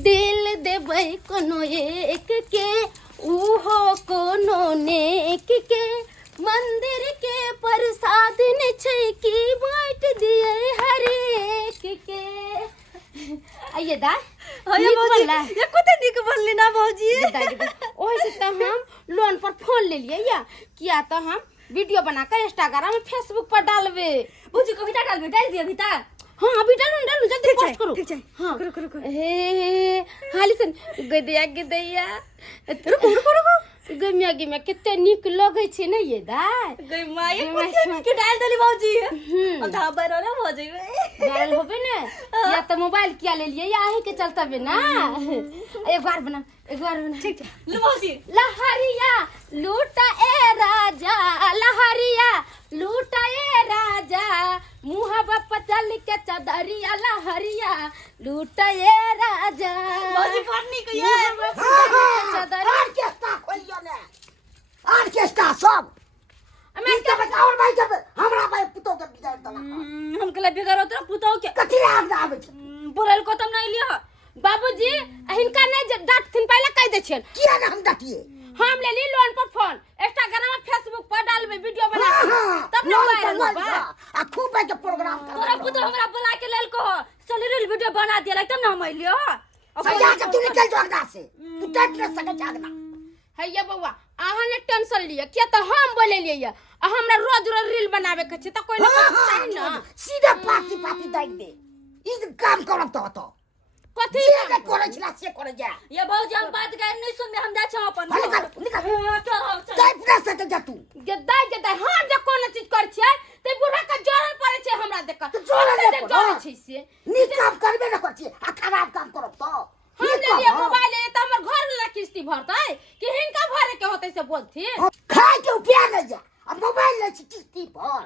दिल देबै कोनो एक के उहो कोनो नेक के मंदिर के प्रसाद ने छै कि बाँट दिए हर एक के। आइए दा ये भौजी ये कुते निक बनली ना भौजी। ओहे से त हम लोन पर फोन ले लिए या किया तो हम वीडियो बना कर इंस्टाग्राम में फेसबुक पर डालबे। भौजी को भीतर डाल दिए भीतर। हां अभी डालू जल्दी पोस्ट करो। ठीक है हां करो हे हाली सन गदैया रुको गमिया में कितने निक लगे छे न ये दाय गई माये के डाल देली भौजी। अंधा बरो ना भौजी डाल होबे ने या तो मोबाइल किया ले लिए या आही के चलता बे ना। एक बार बना ठीक है लो भौजी। लहरिया लूटा ए राजा लहरिया लूटा ए राजा मुहबा पचल के चदरिया लहरिया लूटा ए राजा भौजी पढ़नी को ये चदरिया ऑर्केस्ट्रा खोलियो ने ऑर्केस्ट्रा सब मैं के बताओ भाई जब हमरा भाई पुतो के बिगाड़ दला हम के बिगाड़ो तो पुतो के कथि आग आवे छ बोलल को तुम नहीं लियो बाबूजी हिनका नहीं डांट थिन पहले कह दे छियन किया ना हम डाटिए हम ले ली लोन पर फोन इंस्टाग्राम में फेसबुक पर डालबे वीडियो बना तब ना वायरल होबा आ खूब के प्रोग्राम कर तोरा पुतो हमरा बुला के लेल को चल रील वीडियो बना दिया तब ना हम लियो सजा के तू निकल जो अगदा से तू टट न सके जागना है ये बउआ आहा ने टेंशन लिए क्या तो हम बोले लिए हमरा रोज रील बनावे के छ त कोई ना चाहिए ना सीधा पार्टी दाइ दे ई काम करब तो कथि जे करे छला से करे जा ये भौजी हम बात कर नहीं सुनबे हम जा छ अपन निकल जाय प्रेस से जा तू गदाई हम जे कोनो चीज कर छियै ते बुढ़ा का जोरन पड़े छै हमरा देख तो जोरन छै से नी काम करबे न कर छी आ खराब काम करब तो हम ले लिए मोबाइल ले त हमर घर वाला किस्ती भरतै कि हिनका भरे के होतै से बोलथि खाए के उपिया न जा अब मोबाइल ले छी किस्ती भर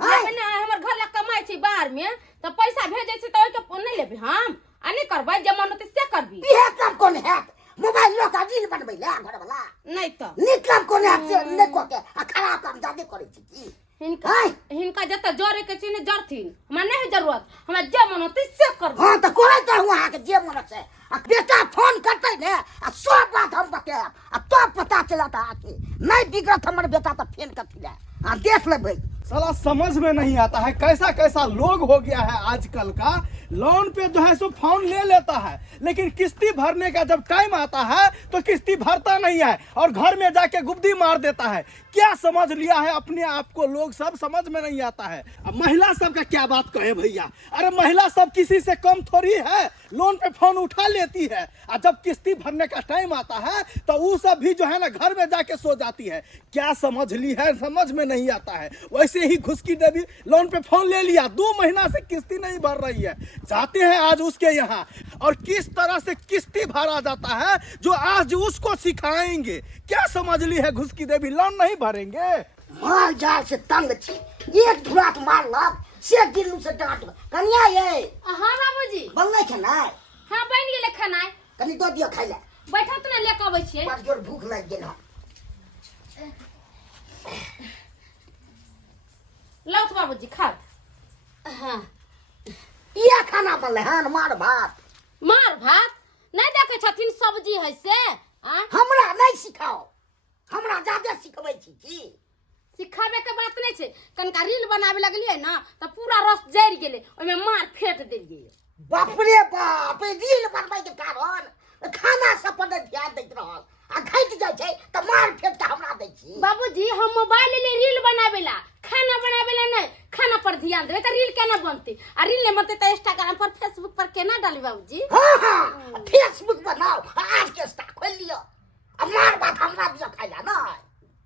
हां ना हमर घर ला कमाई छै बाहर में त पैसा भेजै छै त ओइ के फोन नहीं लेबे हम आ नहीं करबै जमानो त से करबी इहे काम कोन है मोबाइल लो का रील बनबै ले घर वाला नहीं त नी काम कोन है से न को के आ खराब काम जादे करे छी की हिनका जत जोरे के छै ने जरथिन हमरा नहीं जरूरत हमरा जमानो त से करबी हां त करे त हुआ के जे मन से आ बेटा फोन करतै ने आ सब बात हम बताएब आ तो पता चलता आके नहीं बिगड़त हमर बेटा त फेन कथि ले आ देख ले भाई साला समझ में नहीं आता है कैसा कैसा लोग हो गया है आजकल का। लोन पे जो है सो फोन ले लेता है लेकिन किस्ती भरने का जब टाइम आता है तो किस्ती भरता नहीं है और घर में जाके गुब्दी मार देता है। क्या समझ लिया है अपने आप को लोग, सब समझ में नहीं आता है। अब महिला सब का क्या बात कहे भैया, अरे महिला सब किसी से कम थोड़ी है, लोन पे फोन उठा लेती है और जब किस्ती भरने का टाइम आता है तो वो सब भी जो है ना घर में जाके सो जाती है। क्या समझ ली है, समझ में नहीं आता है। वैसे ही घुस की देवी लोन पे फोन ले लिया, 2 महीना से किस्ती नहीं भर रही है, जाते हैं आज उसके यहाँ और किस तरह से किस्ती भरा जाता है जो आज उसको सिखाएंगे। क्या समझ ली है घुस की देवी, लोन नहीं भरेंगे। माल जाल से तंग छी, एक धुरात मार लाग से दिल्लू से डांट कनिया ये। हां बाबूजी बनले खाना। हां बन गेले खाना, कनी दो दियो खाइ ले। बैठा त न लेके आबै छियै, बड़ जोर भूख लाग गेल ह। लौ त बाबूजी खा। हां ये खाना बनले हन, मार भात। मार भात नहीं देखे छथिन सब्जी है से हमरा नहीं सिखाओ, हमरा ज्यादा सिखबै छी की। सिखाबे के बात नहीं छे, कनका रील बनावे लगलिए ना त पूरा रस जरि गेले, ओइ में मार फेट देलिए। बाप रे बाप, रील बनबै के कारण खाना सब पर ध्यान दैत रहल आ घटि जाय छै त मार फेट के हमरा दै छी। बाबूजी हम मोबाइल ले रील बनावेला, खाना बनावेला नहीं, खाना पर ध्यान देबे त रील केना बनते आ रील नहीं बनते त इंस्टाग्राम पर फेसबुक पर केना डाली बाबूजी। हां फेसबुक बनाओ, आज के स्टा खोल लियो आ मार बात हमरा दिया खाइला ना।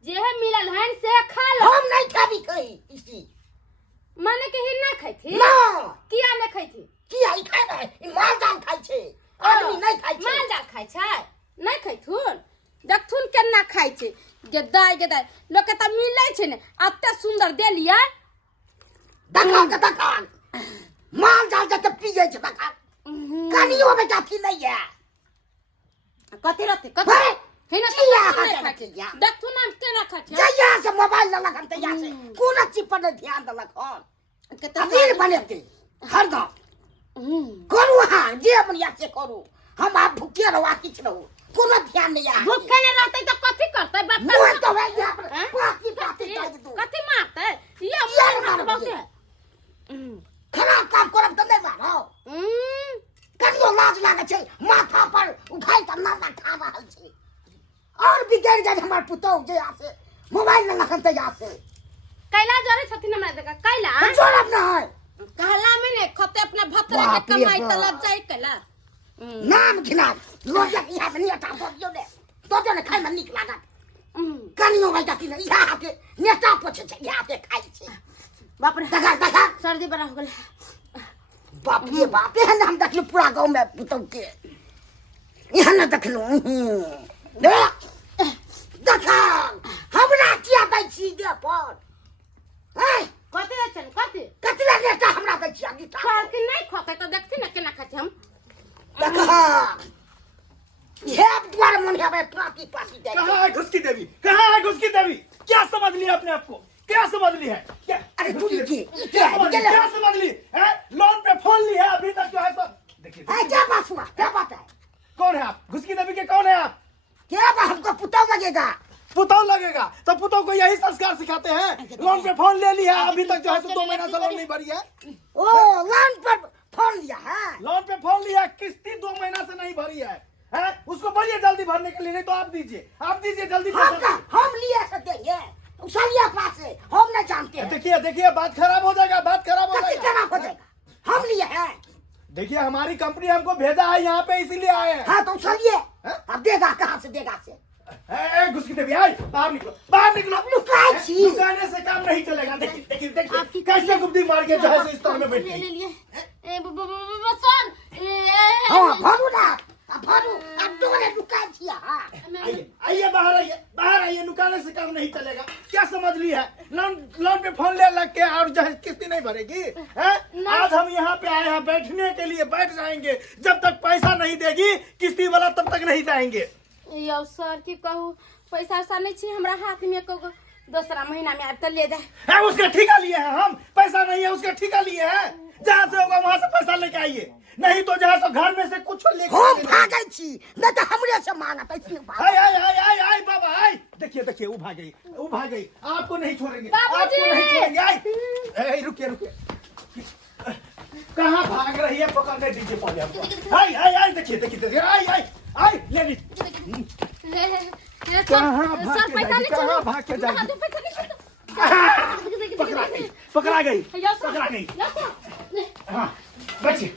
जे मिलल हन से खा लो। हम नहीं खाबी कही इसी माने के ही ना खाइथी ना। किया नहीं खाइथी, किया ई खाइ नै, ई माल जाल खाइ छै, आदमी नहीं खाइ छै। माल जाल खाइ छै नहीं खैथुन, देखथुन केना खाइ छै। गदाई लोग के त मिलै छै ने, अत्ते सुंदर देलिए दकान के दकान माल जाल जते पियै छै दकान कनियो में जाती नहीं है। कथि रहते कथि हेना किया तो हाथ किया देखथुन नाम केना खाइ छै। जया से मोबाइल ललक हम तैयार से कोन चीज पर ध्यान देलक हन। केतना रील बनेते हरदम करू, हां जे बढ़िया से करू हम आप भूखे रहो किछ रहो कोनो ध्यान नहीं आ भूखे नहीं रहते तो कथी करते मुंह तो है यहाँ पर हैं? पाती पाती कर दो कथी मारते ये यार मार मारो बहुत ये। है खराब काम करब तो नहीं मारो कनियो लाज लागे छै माथा पर उठाई के नाना खा रहल छै और बिगड़ जाय हमर पुतौ जे आसे मोबाइल न लखन ते आसे कैला जरे छथिन हमरा देखा कैला जोरब न है कहला में ने खते अपना भतरे के बाप रे कमाई बाप। तलब जाई कैला नाम घिना लोग यहाँ पे नहीं हटा दो दे तो जो ने खाई में निक लागत कनियो भाई जाती नहीं यहाँ के नेता पोछे छै यहाँ पे खाई छै बाप रे देखा देखा सर्दी बड़ा हो गेल बाप रे बाप एहन हम देखलू पूरा गांव में पुतौ के यहाँ न देखलू देखा हमरा किया दै छी दे पर हैं कथी अछन कथी कतला नेता हमरा दै छी आगे खाल के नहीं खते तो देखती ना केना खाते हम देखा ये द्वार मन है पार्टी पार्टी दे कहाँ है घुसकी देवी? कहाँ है घुसकी देवी? क्या समझ लिया अपने आप को? क्या समझ ली है? क्या अरे तू घुसकी लिखी, देवी? क्या क्या समझ ली? है? क्या समझ ली? हैं? लोन पे फोन ली है अभी तक जो है सो देखिए है क्या बात हुआ क्या बात है कौन है आप? घुसकी देवी के कौन है आप? क्या बात हमको पुतौ लगेगा पुतौ लगेगा तो पुतौ को यही संस्कार सिखाते हैं। लोन पे फोन ले लिया अभी तक जो है सो 2 महीना से लोन नहीं भरी है। ओ लाइन पर फोन लिया है लोन पे फोन लिया किस्ती 2 महीना से नहीं भरी है। हैं? उसको बोलिए जल्दी भरने के लिए नहीं तो आप दीजिए जल्दी हम पैसा। हम लिए से देंगे उछलिए पास से हम नहीं जानते हैं देखिए देखिए बात खराब हो जाएगा बात खराब हो कति जाएगा। खराब हो जाएगा हम लिए हैं देखिए हमारी कंपनी हमको भेजा है यहाँ पे इसीलिए आए हैं। हाँ तो उछलिए हैं? अब देगा कहाँ से देगा से घुसकी देवी आई बाहर निकलो लुकाई छी। लुकाने से काम नहीं चलेगा। देखिए देखिए देखिए कैसे गुब्दी मार के जो है इस तरह में बैठ ले गई। लिए ए बसन हाँ भरू ना अब भरू अब दोने लुकाई छी हाँ आइए आइए बाहर आइए लुकाने से काम नहीं चलेगा। क्या समझ ली है? लोन पे फोन ले लग के और जो है किस्ती नहीं भरेगी हैं? आज हम यहाँ पे आए हैं बैठने के लिए बैठ जाएंगे जब तक पैसा नहीं देगी किस्ती वाला तब तक नहीं जाएंगे। यो सर की कहू पैसा वैसा नहीं छी हमरा हाथ में को दूसरा महीना में आब तो ले दे है उसका ठेका लिए हैं हम। पैसा नहीं है उसका ठेका लिए हैं। जहाँ से होगा वहाँ से पैसा लेके आइए नहीं तो जहाँ से घर में से कुछ लेके हम आइए। भागै छी नहीं तो हमरे से मांगा पैसे आई बाबा आई देखिए वो भाग गई आपको नहीं छोड़ेंगे बाबूजी! आपको नहीं छोड़ेंगे। आई रुकिए कहाँ भाग रही है पकड़ के दीजिए पहले हमको। आई देखिए आई ले ली कहाँ भाग के जाएगी? पकड़ा गई हाँ बच्चे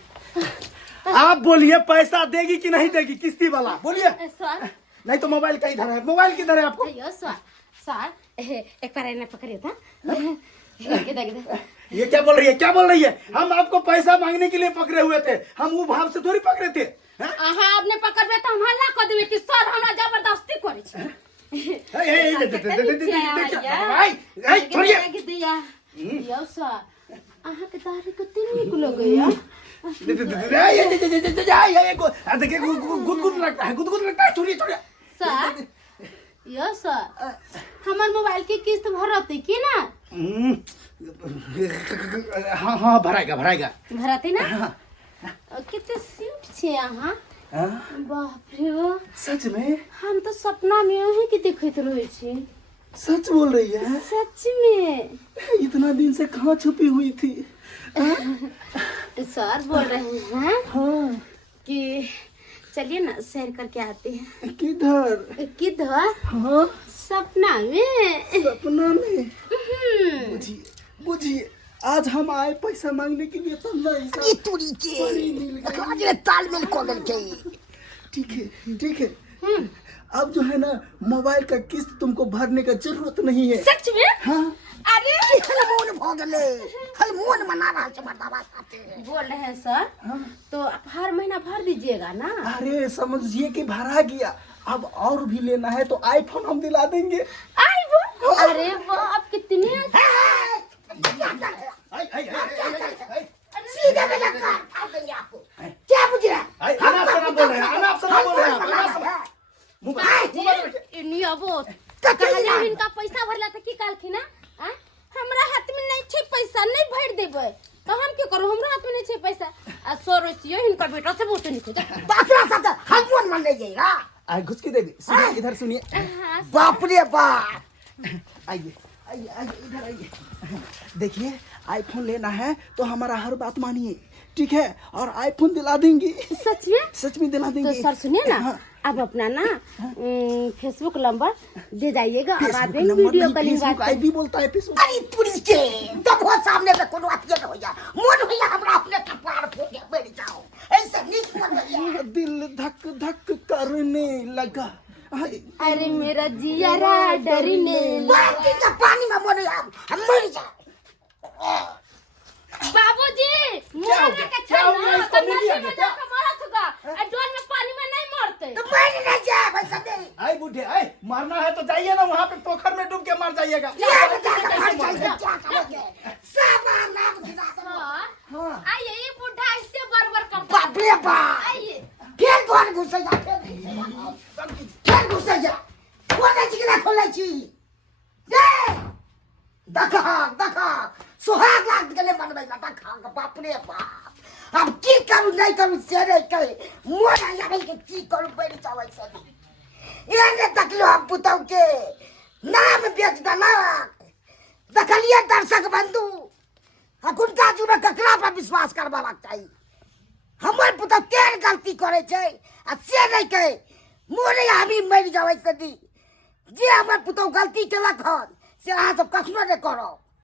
आप बोलिए पैसा देगी कि नहीं देगी किस्ती वाला बोलिए सर नहीं तो मोबाइल का इधर है। मोबाइल किधर है आपको? यो सर एक बार इन्हें पकड़िए था ये क्या बोल रही है? हम आपको पैसा मांगने के लिए पकड़े हुए थे। हम वो भाव से थोड़ी पकड़े थे। अहाँ अपने पकड़बे तो हम हल्ला कर देबे कि सर हमरा जबरदस्ती करे छै छोड़िए यो सर अहाँ के दाढ़ी कते नीक लगैया देखिए गुदगुद लगता है छोड़िए सर यो सर हमर मोबाइल के किस्त भरते की ना हाँ भराएगा भरते ना कितने स्वीट छे अहाँ बाप रे सच में हम तो सपना में अहीं के देखैत रहै छी सच बोल रही है? सच में इतना दिन से कहाँ छुपी हुई थी? सर बोल रहे हैं हाँ कि चलिए ना सैर करके आते हैं किधर? हाँ सपना में सपना में बुझिए आज हम आए पैसा मांगने के लिए तो नहीं ई तुरी के आज रे तालमेल को गल के ठीक है अब जो है ना मोबाइल का किस्त तुमको भरने का जरूरत नहीं है। सच में? हाँ अरे हलमोन भोगले हलमोन मना रहा है मर्दावा साथे बोल रहे हैं सर हाँ तो आप हर महीना भर दीजिएगा ना? अरे समझिए कि भरा गया अब और भी लेना है तो आईफोन हम दिला देंगे। आईफोन? अरे वो आप कितने सीधे में लगा देंगे आपको क्या बुझ रहा है अनाप शनाप बोल रहे हैं इनका पैसा भरला था की काल की ना हमरा हाथ में नहीं छे पैसा नहीं भर देबे तो हम क्यों करू हमरा हाथ में नहीं छे पैसा सोरसियो इनका बेटा से बोलते नहीं खुदा। तो अपना साथ हम मन मान लीजिएगा। आए घुस के देवी सुनिए, इधर सुनिए। बाप रे बाप, आइए आइए आइए इधर आइए। देखिए आईफोन लेना है तो हमारा हर बात मानिए, ठीक है? और आईफोन दिला देंगे, सच में? सच में दिला तो देंगे। सर सुनिए ना, हाँ। अब अपना ना फेसबुक नंबर दे जाइएगा, अब आप फेसबुक नंबर वीडियो नहीं, कॉलिंग फेसबुक बात आईडी बोलता है फेसबुक। अरे पुलिस के तब वो सामने पे कोनो बात ये होया मन होया हमरा अपने कपार फोड़ बैठ जाओ, ऐसे नहीं मन होया। दिल धक धक करने लगा। अरे मेरा जियारा डरने बाकी का पानी में मन होया हम मर जाओ। बाबूजी क्या हो मोरा गया? के क्या हो छल गया? ना इसको तो नहीं नदी दिया में क्या? जाकर मरत होगा, और डोल में पानी में नहीं मरते। तो मर नहीं जाए भाई सब आए बूढ़े आए, मारना है तो जाइए ना वहाँ पे पोखर में डूब के मर जाइएगा। ये बता के मर जाए क्या करोगे साबा नाम दिला। हाँ हाँ। आइए, ये बुढ़ा इससे बरबर करता बाप रे बाप, आइए। फिर द्वार घुसे जा, फिर घुसे जा, खोले छी कि ना खोले छी दे दखा सुहाग लाग गेले मनबै ना दखा। बाप रे बाप, अब की करू नहीं करू से नहीं कहे मोर आवे के की करू बैठ जावे से एने तकलो हम पुतौ के नाम बेच देना। देखलिए दर्शक बंधु, अखुनका जुग में ककरा पर विश्वास करबाक चाहिए। हमर पुतौ तेर गलती करे छै आ से नहीं कहे मोरे हमी मर जावे से जे हमर पुतौ गलती केलक हन से अहाँ सब कखनो नहीं करो।